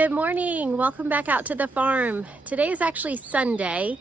Good morning. Welcome back out to the farm. Today is actually Sunday.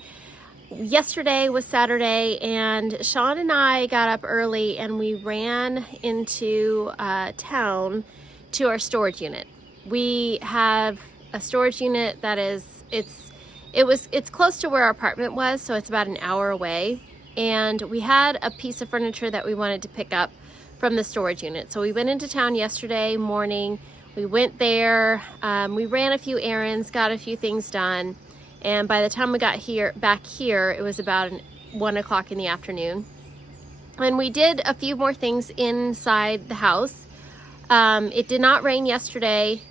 Yesterday was Saturday, and Shawn and I got up early and we ran into town to our storage unit. We have a storage unit that is it's close to where our apartment was, so it's about an hour away. And we had a piece of furniture that we wanted to pick up from the storage unit. So we went into town yesterday morning. We went there, we ran a few errands, got a few things done, and by the time we got back here, it was about 1 o'clock in the afternoon. And we did a few more things inside the house. It did not rain yesterday.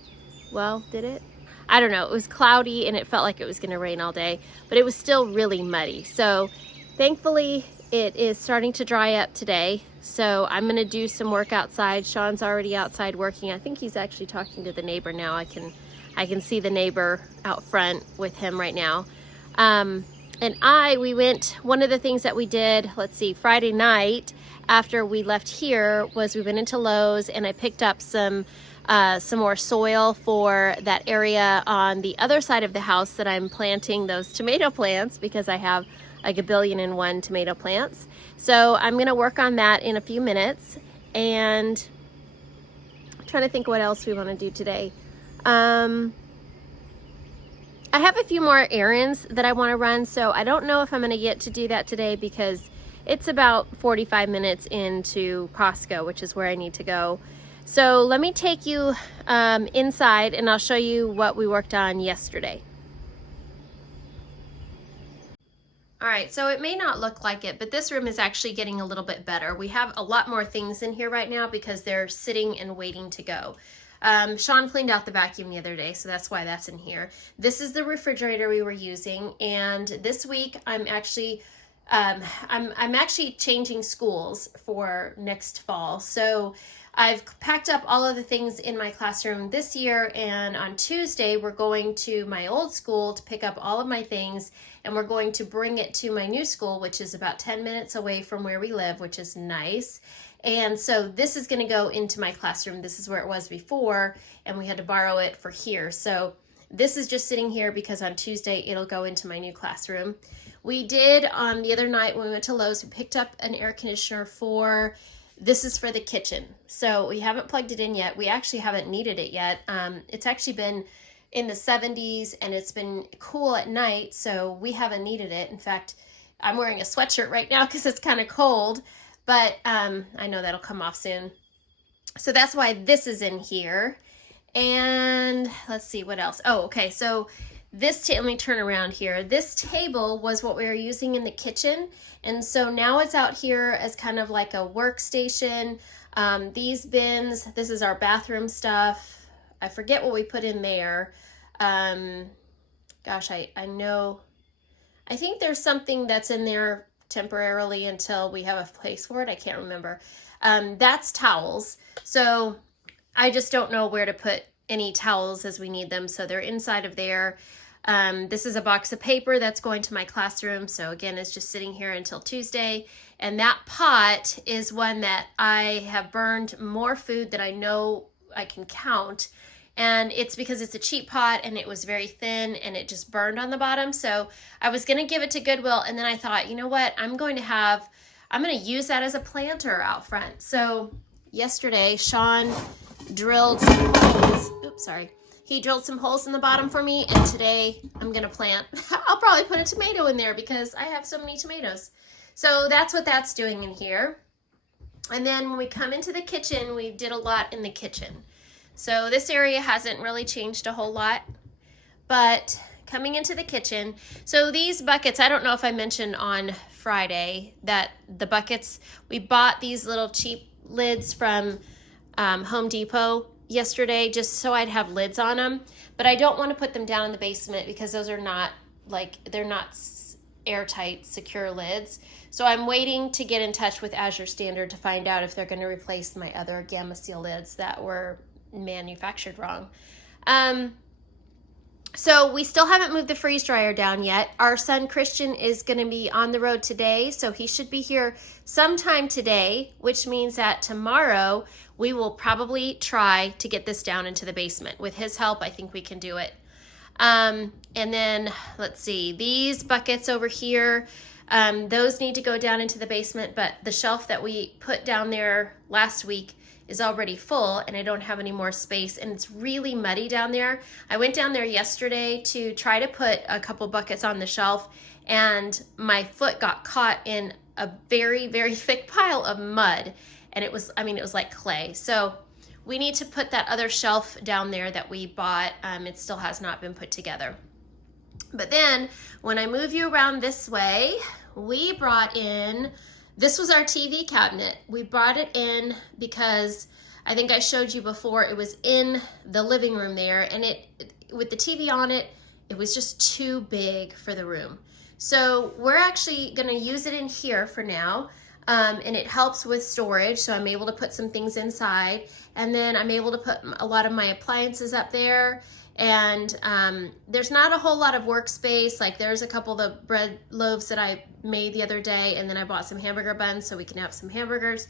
Well, did it? I don't know. It was cloudy and it felt like it was going to rain all day, but it was still really muddy. So thankfully, it is starting to dry up today. So I'm going to do some work outside. Shawn's already outside working. I think he's actually talking to the neighbor now. I can see the neighbor out front with him right now. We went, one of the things that we did, let's see, Friday night after we left here was we went into Lowe's and I picked up some more soil for that area on the other side of the house that I'm planting those tomato plants, because I have like 1,000,000,001 tomato plants. So I'm gonna work on that in a few minutes, and I'm trying to think what else we wanna do today. I have a few more errands that I wanna run, so I don't know if I'm gonna get to do that today because it's about 45 minutes into Costco, which is where I need to go. So let me take you inside and I'll show you what we worked on yesterday. All right, so it may not look like it, but this room is actually getting a little bit better. We have a lot more things in here right now because they're sitting and waiting to go. Shawn cleaned out the vacuum the other day, so that's why that's in here. This is the refrigerator we were using, and this week I'm actually changing schools for next fall. So I've packed up all of the things in my classroom this year, and on Tuesday we're going to my old school to pick up all of my things, and we're going to bring it to my new school, which is about 10 minutes away from where we live, which is nice. And so this is going to go into my classroom. This is where it was before, and we had to borrow it for here. So this is just sitting here because on Tuesday it'll go into my new classroom. We did the other night when we went to Lowe's, we picked up an air conditioner this is for the kitchen. So we haven't plugged it in yet. We actually haven't needed it yet. It's actually been in the 70s and it's been cool at night, so we haven't needed it. In fact, I'm wearing a sweatshirt right now because it's kind of cold, but I know that'll come off soon. So that's why this is in here. And let's see what else. Oh, okay. So let me turn around here. This table was what we were using in the kitchen, and so now it's out here as kind of like a workstation. These bins, this is our bathroom stuff. I forget what we put in there. Gosh, I know. I think there's something that's in there temporarily until we have a place for it. I can't remember. That's towels. So I just don't know where to put any towels as we need them. So they're inside of there. This is a box of paper that's going to my classroom. So again, it's just sitting here until Tuesday. And that pot is one that I have burned more food than I know I can count. And it's because it's a cheap pot and it was very thin and it just burned on the bottom. So I was going to give it to Goodwill, and then I thought, you know what, I'm going to use that as a planter out front. So yesterday, Shawn drilled some holes. Oops, sorry. He drilled some holes in the bottom for me, and today I'm going to plant. I'll probably put a tomato in there because I have so many tomatoes. So that's what that's doing in here. And then when we come into the kitchen, we did a lot in the kitchen. So this area hasn't really changed a whole lot, but coming into the kitchen, so these buckets, I don't know if I mentioned on Friday that the buckets, we bought these little cheap lids from Home Depot yesterday just so I'd have lids on them, but I don't want to put them down in the basement because those are not they're not airtight, secure lids. So I'm waiting to get in touch with Azure Standard to find out if they're going to replace my other Gamma Seal lids that were manufactured wrong. So we still haven't moved the freeze dryer down yet. Our son Christian is going to be on the road today, so he should be here sometime today, which means that tomorrow we will probably try to get this down into the basement. With his help, I think we can do it. And then let's see, these buckets over here, those need to go down into the basement, but the shelf that we put down there last week is already full and I don't have any more space and it's really muddy down there. I went down there yesterday to try to put a couple buckets on the shelf and my foot got caught in a very, very thick pile of mud and it was like clay. So we need to put that other shelf down there that we bought. It still has not been put together. But then when I move you around this way, we brought in, this was our TV cabinet. We brought it in because I think I showed you before, it was in the living room there and with the TV on it, it was just too big for the room. So we're actually gonna use it in here for now. And it helps with storage, so I'm able to put some things inside, and then I'm able to put a lot of my appliances up there, and there's not a whole lot of workspace. Like there's a couple of the bread loaves that I made the other day, and then I bought some hamburger buns so we can have some hamburgers,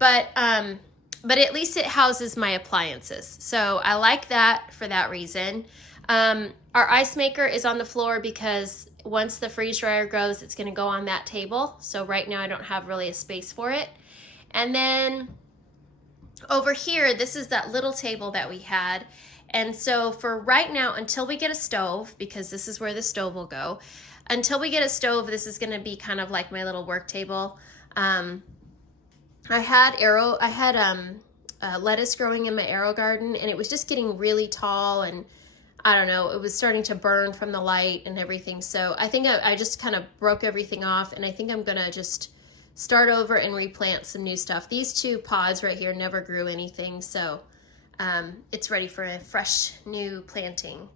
but at least it houses my appliances, so I like that for that reason. Our ice maker is on the floor because once the freeze dryer goes, it's going to go on that table. So right now I don't have really a space for it. And then over here, this is that little table that we had. And so for right now, until we get a stove, because this is where the stove will go, until we get a stove, this is going to be kind of like my little work table. I had lettuce growing in my arrow garden and it was just getting really tall and I don't know, it was starting to burn from the light and everything. So I think I just kind of broke everything off and I think I'm gonna just start over and replant some new stuff. These two pods right here never grew anything, so it's ready for a fresh new planting.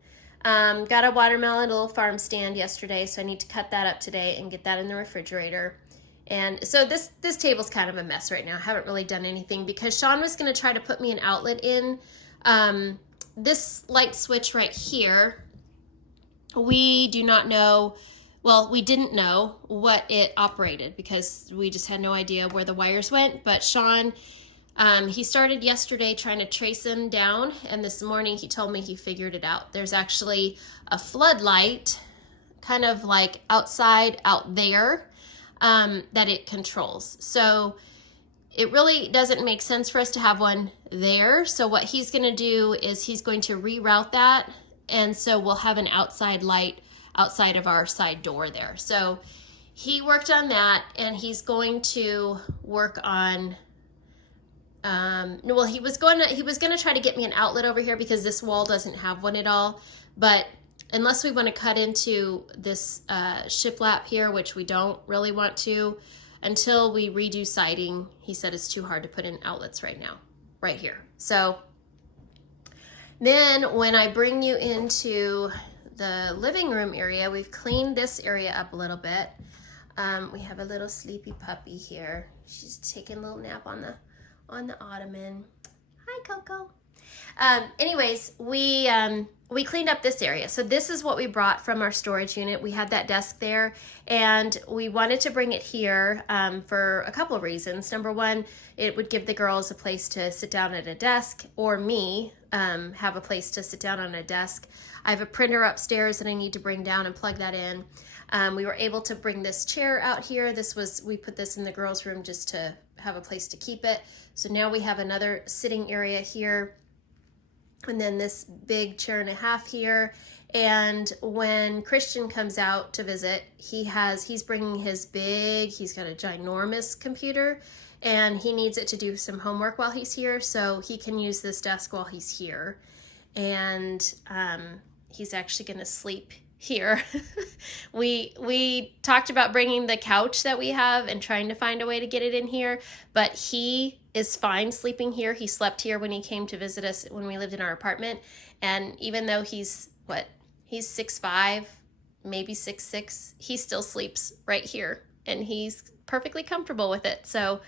Got a watermelon, a little farm stand yesterday, so I need to cut that up today and get that in the refrigerator. And so this table's kind of a mess right now. I haven't really done anything because Shawn was gonna try to put me an outlet in. This light switch right here, we do not know, well, we didn't know what it operated because we just had no idea where the wires went. But Shawn, he started yesterday trying to trace them down, and this morning he told me he figured it out. There's actually a floodlight kind of like outside out there that it controls. So it really doesn't make sense for us to have one there. So what he's gonna do is he's going to reroute that. And so we'll have an outside light outside of our side door there. So he worked on that and he's going to work on, well, he was gonna try to get me an outlet over here because this wall doesn't have one at all. But unless we wanna cut into this shiplap here, which we don't really want to, until we redo siding, he said it's too hard to put in outlets right now, right here. So then when I bring you into the living room area, we've cleaned this area up a little bit. We have a little sleepy puppy here. She's taking a little nap on the ottoman. Hi, Coco. Anyways, we cleaned up this area. So this is what we brought from our storage unit. We had that desk there and we wanted to bring it here for a couple of reasons. Number one, it would give the girls a place to sit down at a desk, or me have a place to sit down on a desk. I have a printer upstairs that I need to bring down and plug that in. We were able to bring this chair out here. We put this in the girls' room just to have a place to keep it. So now we have another sitting area here. And then this big chair and a half here. And when Christian comes out to visit, he's bringing he's got a ginormous computer and he needs it to do some homework while he's here. So he can use this desk while he's here. And he's actually gonna sleep here. We talked about bringing the couch that we have and trying to find a way to get it in here, but he is fine sleeping here. He slept here when he came to visit us when we lived in our apartment, and even though he's 6'5", maybe 6'6", he still sleeps right here and he's perfectly comfortable with it. So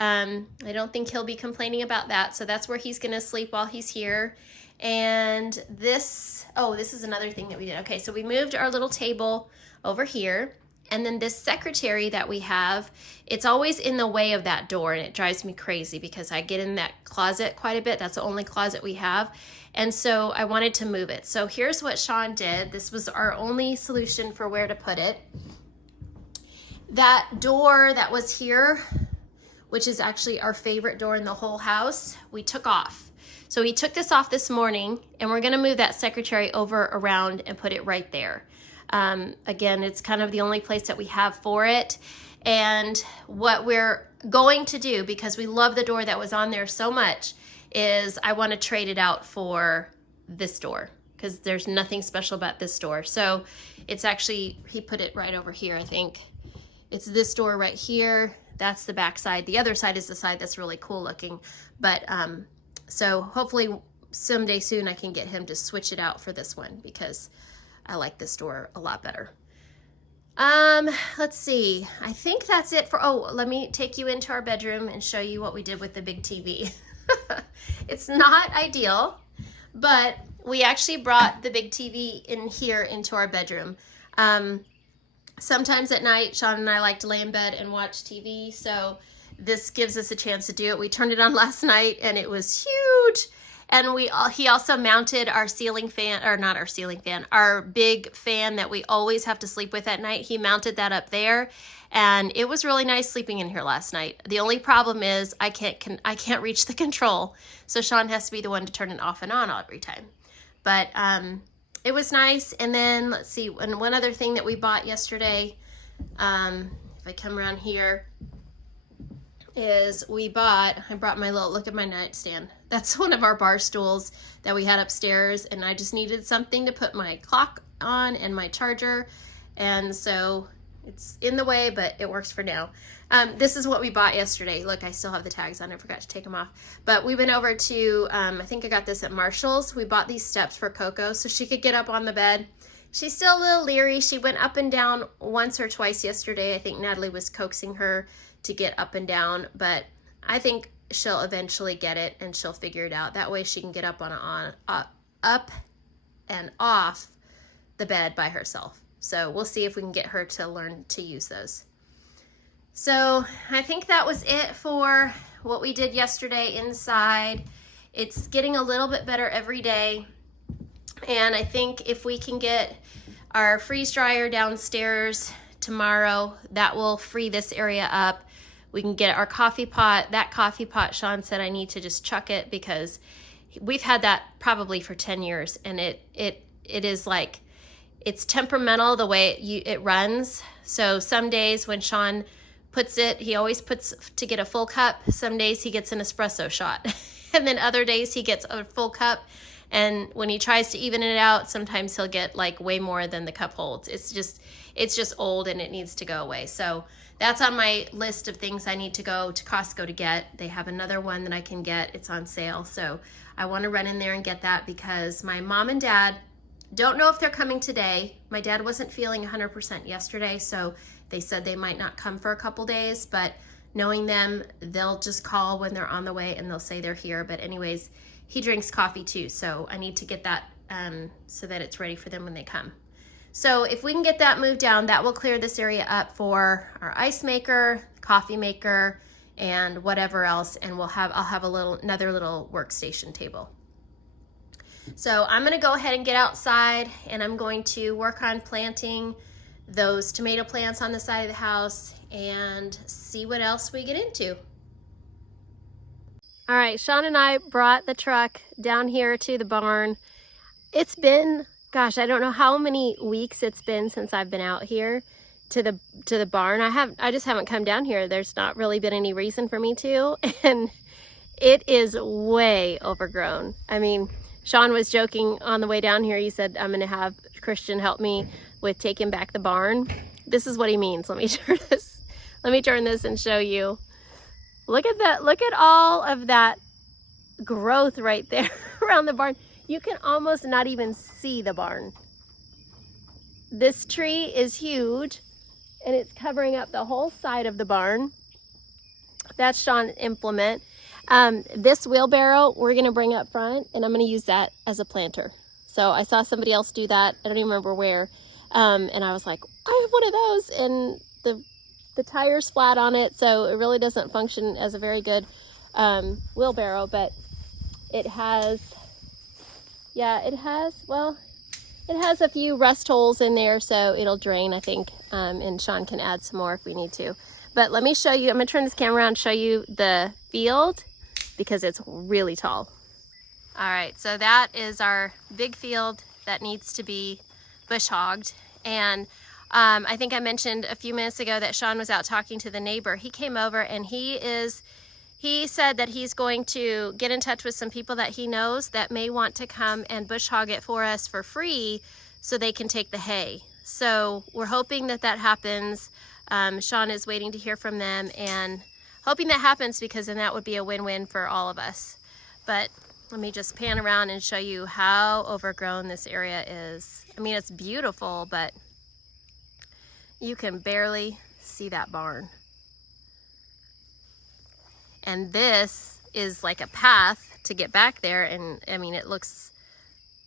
I don't think he'll be complaining about that. So that's where he's going to sleep while he's here. And this is another thing that we did. Okay, so we moved our little table over here. And then this secretary that we have, it's always in the way of that door, and it drives me crazy because I get in that closet quite a bit. That's the only closet we have. And so I wanted to move it. So here's what Shawn did. This was our only solution for where to put it. That door that was here, which is actually our favorite door in the whole house, we took off. So we took this off this morning, and we're gonna move that secretary over around and put it right there. Again, it's kind of the only place that we have for it. And what we're going to do, because we love the door that was on there so much, is I want to trade it out for this door because there's nothing special about this door. So it's actually, he put it right over here, I think. It's this door right here. That's the back side. The other side is the side that's really cool looking. But so hopefully someday soon I can get him to switch it out for this one because I like this door a lot better. Let's see. I think that's it for, let me take you into our bedroom and show you what we did with the big TV. It's not ideal, but we actually brought the big TV in here into our bedroom. Sometimes at night, Shawn and I like to lay in bed and watch TV, so this gives us a chance to do it. We turned it on last night and it was huge. And he also mounted our ceiling fan, or not our ceiling fan, our big fan that we always have to sleep with at night. He mounted that up there, and it was really nice sleeping in here last night. The only problem is I can't reach the control, so Shawn has to be the one to turn it off and on every time. But it was nice. And then let's see, and one other thing that we bought yesterday, if I come around here, is I brought my little, look at my nightstand. That's one of our bar stools that we had upstairs, and I just needed something to put my clock on and my charger, and so it's in the way, but it works for now. This is what we bought yesterday. Look, I still have the tags on. I forgot to take them off. But we went over to, I think I got this at Marshall's. We bought these steps for Coco so she could get up on the bed. She's still a little leery. She went up and down once or twice yesterday. I think Natalie was coaxing her to get up and down, but I think she'll eventually get it and she'll figure it out. That way she can get up up and off the bed by herself. So we'll see if we can get her to learn to use those. So I think that was it for what we did yesterday inside. It's getting a little bit better every day. And I think if we can get our freeze dryer downstairs tomorrow, that will free this area up. We can get our coffee pot. That coffee pot, Shawn said I need to just chuck it because we've had that probably for 10 years, and it is like, it's temperamental the way it runs. So some days when Shawn puts it, he always puts to get a full cup. Some days he gets an espresso shot. And then other days he gets a full cup. And when he tries to even it out, sometimes he'll get like way more than the cup holds. It's just old and it needs to go away. So that's on my list of things I need to go to Costco to get. They have another one that I can get. It's on sale. So I want to run in there and get that because my mom and dad don't know if they're coming today. My dad wasn't feeling 100% yesterday, so they said they might not come for a couple days, but knowing them, they'll just call when they're on the way and they'll say they're here. But anyways, he drinks coffee too, so I need to get that so that it's ready for them when they come. So if we can get that moved down, that will clear this area up for our ice maker, coffee maker, and whatever else, and I'll have another little workstation table. So I'm gonna go ahead and get outside, and I'm going to work on planting those tomato plants on the side of the house and see what else we get into. All right, Shawn and I brought the truck down here to the barn. It's been, gosh, I don't know how many weeks it's been since I've been out here to the barn. I just haven't come down here. There's not really been any reason for me to, and it is way overgrown. I mean, Shawn was joking on the way down here. He said, I'm gonna have Christian help me with taking back the barn. This is what he means. Let me turn this and show you. Look at that. Look at all of that growth right there around the barn. You can almost not even see the barn. This tree is huge and it's covering up the whole side of the barn. That's Shawn's implement. This wheelbarrow we're going to bring up front, and I'm going to use that as a planter. So I saw somebody else do that. I don't even remember where. And I was like, I have one of those, and the tire's flat on it, so it really doesn't function as a very good wheelbarrow, but it has, it has a few rust holes in there, so it'll drain, I think, and Shawn can add some more if we need to. But let me show you, I'm going to turn this camera around and show you the field, because it's really tall. All right, so that is our big field that needs to be bush hogged. And I think I mentioned a few minutes ago that Shawn was out talking to the neighbor. He came over and he said that he's going to get in touch with some people that he knows that may want to come and bush hog it for us for free so they can take the hay. So we're hoping that that happens. Shawn is waiting to hear from them and hoping that happens, because then that would be a win-win for all of us. But let me just pan around and show you how overgrown this area is. I mean, it's beautiful, but you can barely see that barn. And this is like a path to get back there, and I mean, it looks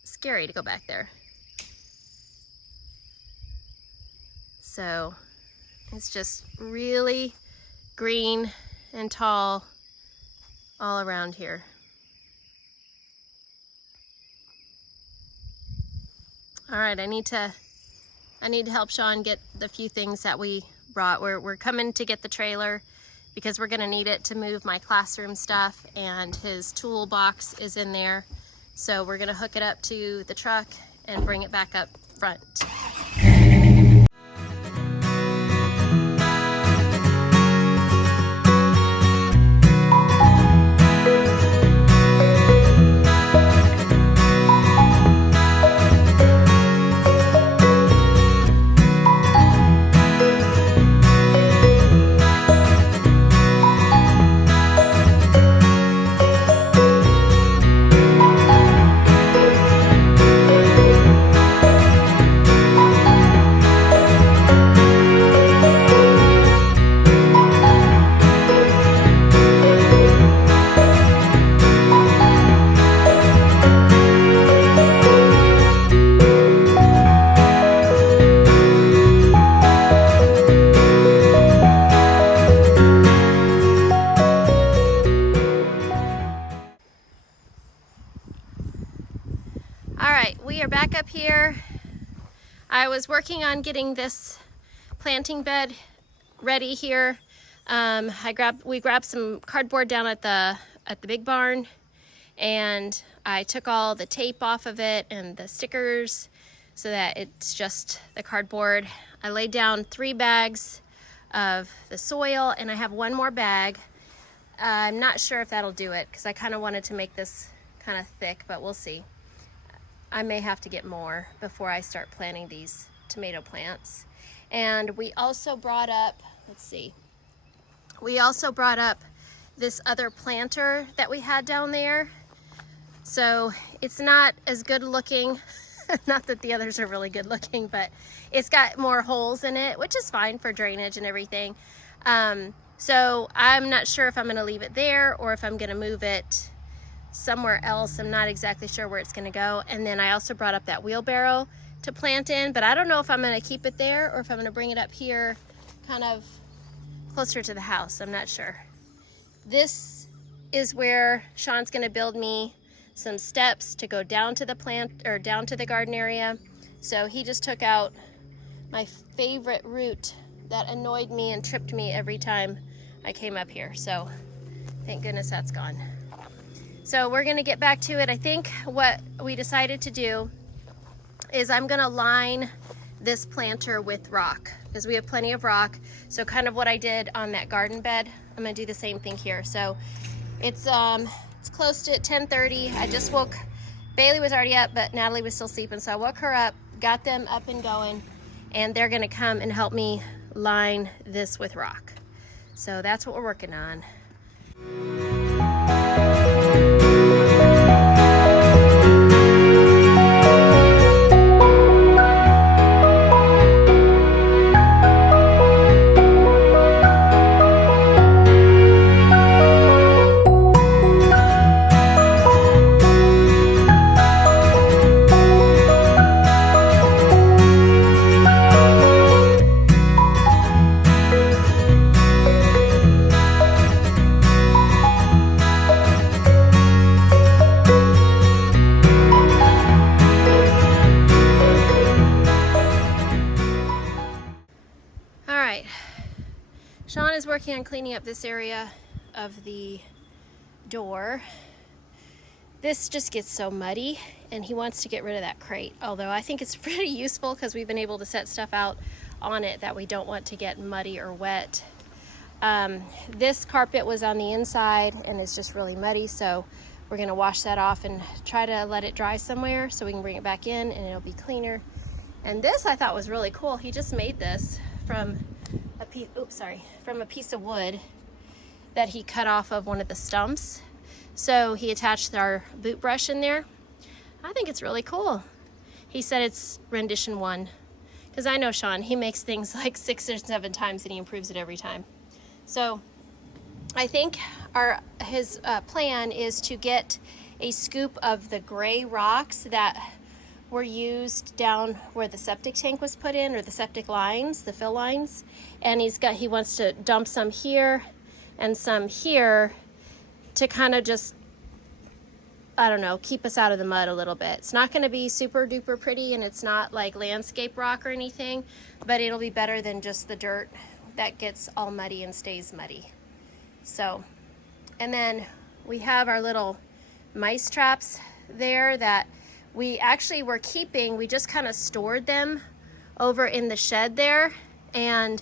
scary to go back there. So it's just really green and tall all around here. All right, I need to help Shawn get the few things that we brought. We're coming to get the trailer because we're gonna need it to move my classroom stuff, and his toolbox is in there. So we're gonna hook it up to the truck and bring it back up front. We are back up here. I was working on getting this planting bed ready here. We grabbed some cardboard down at the big barn, and I took all the tape off of it and the stickers so that it's just the cardboard. I laid down 3 bags of the soil, and I have 1 more bag. I'm not sure if that'll do it because I kind of wanted to make this kind of thick, but we'll see. I may have to get more before I start planting these tomato plants. And we also brought up, we also brought up this other planter that we had down there. So it's not as good looking, not that the others are really good looking, but it's got more holes in it, which is fine for drainage and everything. So I'm not sure if I'm gonna leave it there or if I'm gonna move it somewhere else. I'm not exactly sure where it's gonna go. And then I also brought up that wheelbarrow to plant in, but I don't know if I'm gonna keep it there or if I'm gonna bring it up here kind of closer to the house. I'm not sure. This is where Shawn's gonna build me some steps to go down to the plant, or down to the garden area. So he just took out my favorite root that annoyed me and tripped me every time I came up here. So thank goodness that's gone. So we're gonna get back to it. I think what we decided to do is I'm gonna line this planter with rock because we have plenty of rock. So kind of what I did on that garden bed, I'm gonna do the same thing here. So it's close to 10:30. I just woke, Bailey was already up, but Natalie was still sleeping. So I woke her up, got them up and going, and they're gonna come and help me line this with rock. So that's what we're working on. can cleaning up this area of the door. This just gets so muddy, and he wants to get rid of that crate, although I think it's pretty useful because we've been able to set stuff out on it that we don't want to get muddy or wet. This carpet was on the inside and it's just really muddy, so we're going to wash that off and try to let it dry somewhere so we can bring it back in and it'll be cleaner. And this I thought was really cool. He just made this from a piece of wood that he cut off of one of the stumps. So he attached our boot brush in there. I think it's really cool. He said it's rendition 1. Because I know Shawn, he makes things like 6 or 7 times and he improves it every time. So I think his plan is to get a scoop of the gray rocks that were used down where the septic tank was put in, or the septic lines, the fill lines. And he wants to dump some here and some here to kind of just, I don't know, keep us out of the mud a little bit. It's not going to be super duper pretty, and it's not like landscape rock or anything, but it'll be better than just the dirt that gets all muddy and stays muddy. So, and then we have our little mice traps there that we actually were keeping. We just kind of stored them over in the shed there, and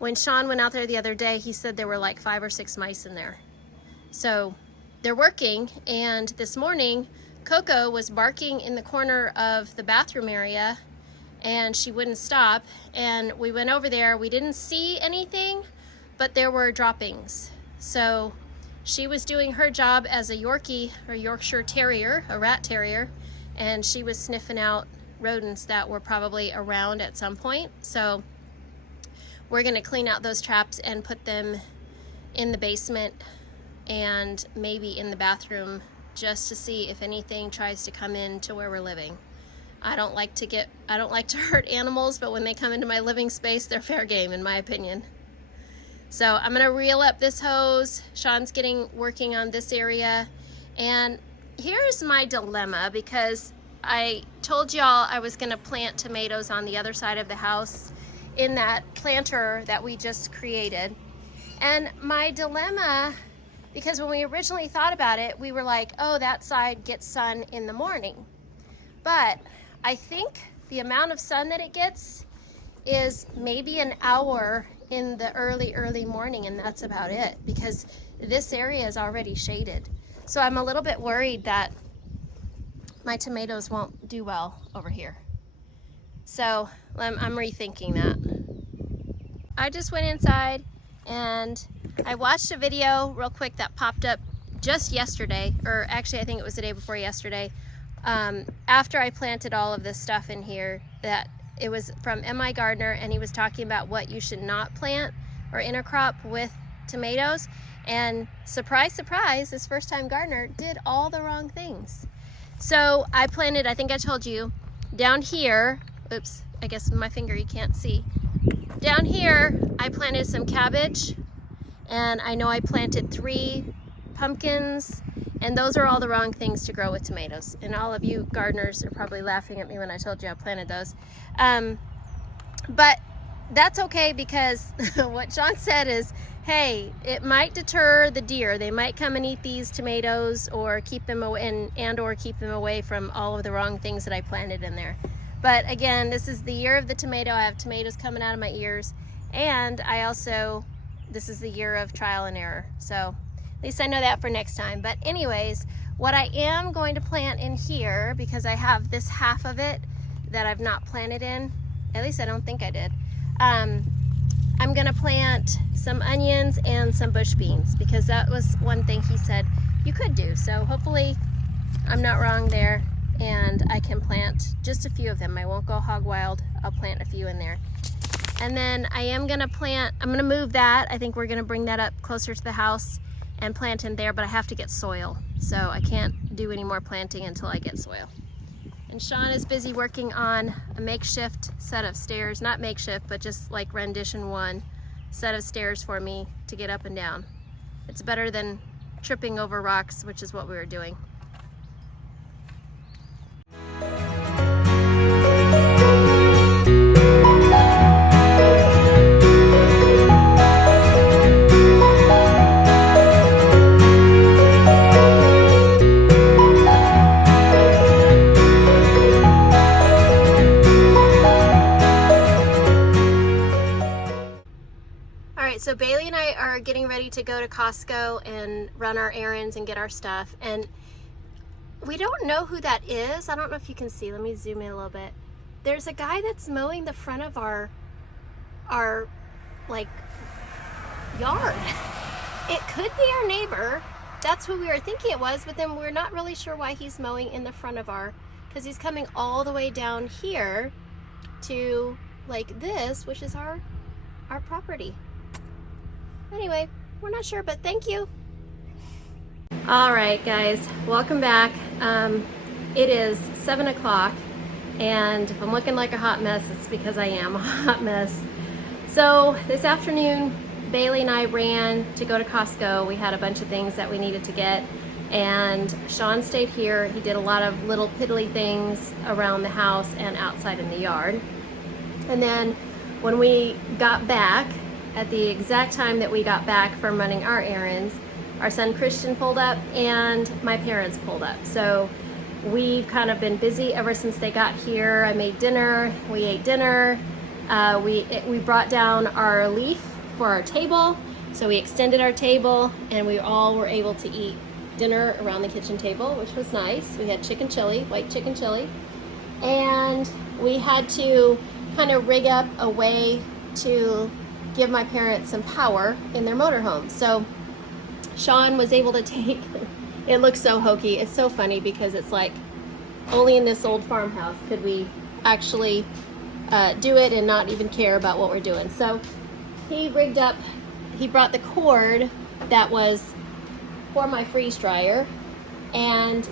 when Shawn went out there the other day, he said there were like 5 or 6 mice in there. So they're working, and this morning Coco was barking in the corner of the bathroom area and she wouldn't stop, and we went over there. We didn't see anything, but there were droppings. So she was doing her job as a Yorkie or Yorkshire Terrier, a rat terrier, and she was sniffing out rodents that were probably around at some point. So we're going to clean out those traps and put them in the basement and maybe in the bathroom, just to see if anything tries to come into where we're living. I don't like to hurt animals, but when they come into my living space, they're fair game in my opinion. So I'm gonna reel up this hose. Shawn's working on this area, and here's my dilemma, because I told y'all I was gonna plant tomatoes on the other side of the house in that planter that we just created. And my dilemma, because when we originally thought about it, we were like, oh, that side gets sun in the morning. But I think the amount of sun that it gets is maybe an hour in the early morning, and that's about it, because this area is already shaded. So I'm a little bit worried that my tomatoes won't do well over here. So I'm rethinking that. I just went inside and I watched a video real quick that popped up just yesterday, or actually I think it was the day before yesterday, after I planted all of this stuff in here. That it was from M.I. Gardener, and he was talking about what you should not plant or intercrop with tomatoes. And surprise, surprise, this first-time gardener did all the wrong things. So I planted, I think I told you, down here, oops, I guess with my finger you can't see. Down here, I planted some cabbage, and I know I planted 3 pumpkins, and those are all the wrong things to grow with tomatoes. And all of you gardeners are probably laughing at me when I told you I planted those. But that's okay, because what Shawn said is, hey, it might deter the deer. They might come and eat these tomatoes, or keep them away, and/or keep them away from all of the wrong things that I planted in there. But again, this is the year of the tomato. I have tomatoes coming out of my ears, and this is the year of trial and error. So at least I know that for next time. But anyways, what I am going to plant in here, because I have this half of it that I've not planted in, at least I don't think I did, I'm gonna plant some onions and some bush beans, because that was one thing he said you could do. So hopefully I'm not wrong there, and I can plant just a few of them. I won't go hog wild. I'll plant a few in there. And then I'm gonna move that. I think we're gonna bring that up closer to the house and plant in there, but I have to get soil. So I can't do any more planting until I get soil. And Shawn is busy working on a makeshift set of stairs, not makeshift, but just like rendition 1 set of stairs for me to get up and down. It's better than tripping over rocks, which is what we were doing. to go to Costco and run our errands and get our stuff. And we don't know who that is. I don't know if you can see. Let me zoom in a little bit. There's a guy that's mowing the front of our like yard. It could be our neighbor. That's who we were thinking it was, but then we're not really sure why he's mowing in the front of our, because he's coming all the way down here to like this, which is our property. Anyway, we're not sure, but thank you. All right, guys, welcome back. It is 7 o'clock, and if I'm looking like a hot mess, it's because I am a hot mess. So this afternoon, Bailey and I ran to go to Costco. We had a bunch of things that we needed to get, and Shawn stayed here. He did a lot of little piddly things around the house and outside in the yard. And then when we got back, at the exact time that we got back from running our errands, our son Christian pulled up and my parents pulled up. So we've kind of been busy ever since they got here. I made dinner, we ate dinner, we brought down our leaf for our table, so we extended our table and we all were able to eat dinner around the kitchen table, which was nice. We had chicken chili, white chicken chili, and we had to kind of rig up a way to give my parents some power in their motorhome. So Shawn was able to take, it looks so hokey, it's so funny because it's like only in this old farmhouse could we actually do it and not even care about what we're doing. So he rigged up, he brought the cord that was for my freeze dryer, and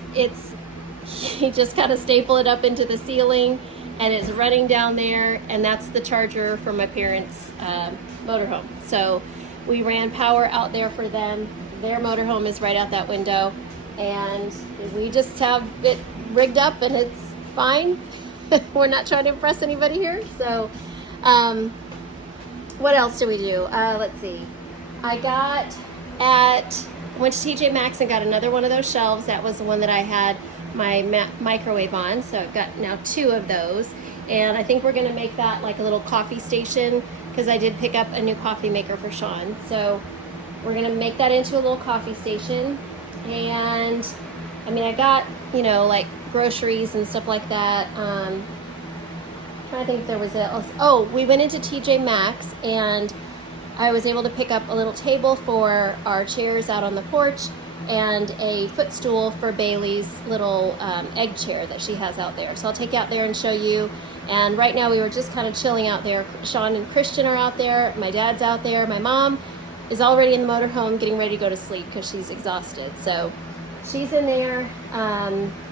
he just kind of stapled it up into the ceiling, and it's running down there, and that's the charger for my parents' motorhome. So we ran power out there for them. Their motorhome is right out that window, and we just have it rigged up and it's fine. We're not trying to impress anybody here. So what else do we do? Let's see. I went to TJ Maxx and got another one of those shelves. That was the one that I had my microwave on. So I've got now 2 of those. And I think we're gonna make that like a little coffee station, because I did pick up a new coffee maker for Shawn. So we're gonna make that into a little coffee station. And I mean, I got, you know, like groceries and stuff like that. I think there was we went into TJ Maxx and I was able to pick up a little table for our chairs out on the porch and a footstool for Bailey's little egg chair that she has out there. So I'll take you out there and show you. And right now we were just kind of chilling out there. Shawn and Christian are out there, my dad's out there, my mom is already in the motorhome getting ready to go to sleep because she's exhausted. So she's in there.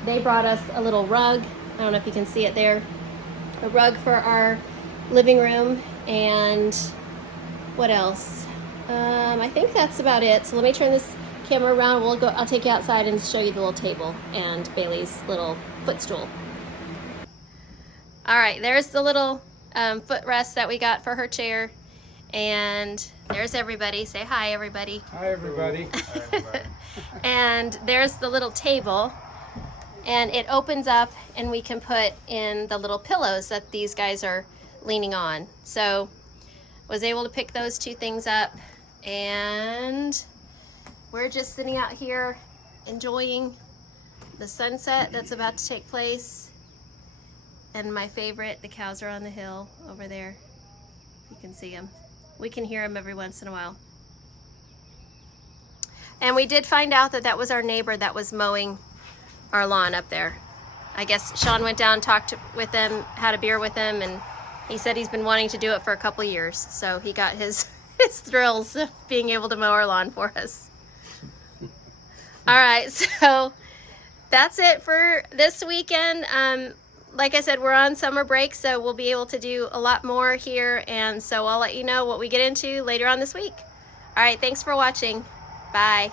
They brought us a little rug. I don't know if you can see it there. A rug for our living room. And what else? I think that's about it. So let me turn this camera around. I'll take you outside and show you the little table and Bailey's little footstool. All right, there's the little footrest that we got for her chair. And there's everybody. Say hi, everybody. Hi, everybody. Hi, everybody. And there's the little table. And it opens up and we can put in the little pillows that these guys are leaning on. So was able to pick those 2 things up, and we're just sitting out here enjoying the sunset that's about to take place. And my favorite, the cows are on the hill over there. You can see them. We can hear them every once in a while. And we did find out that that was our neighbor that was mowing our lawn up there. I guess Shawn went down, talked with him, had a beer with him, and he said he's been wanting to do it for a couple years. So he got his thrills of being able to mow our lawn for us. All right, so that's it for this weekend. Like I said, we're on summer break, so we'll be able to do a lot more here. And so I'll let you know what we get into later on this week. All right, thanks for watching. Bye.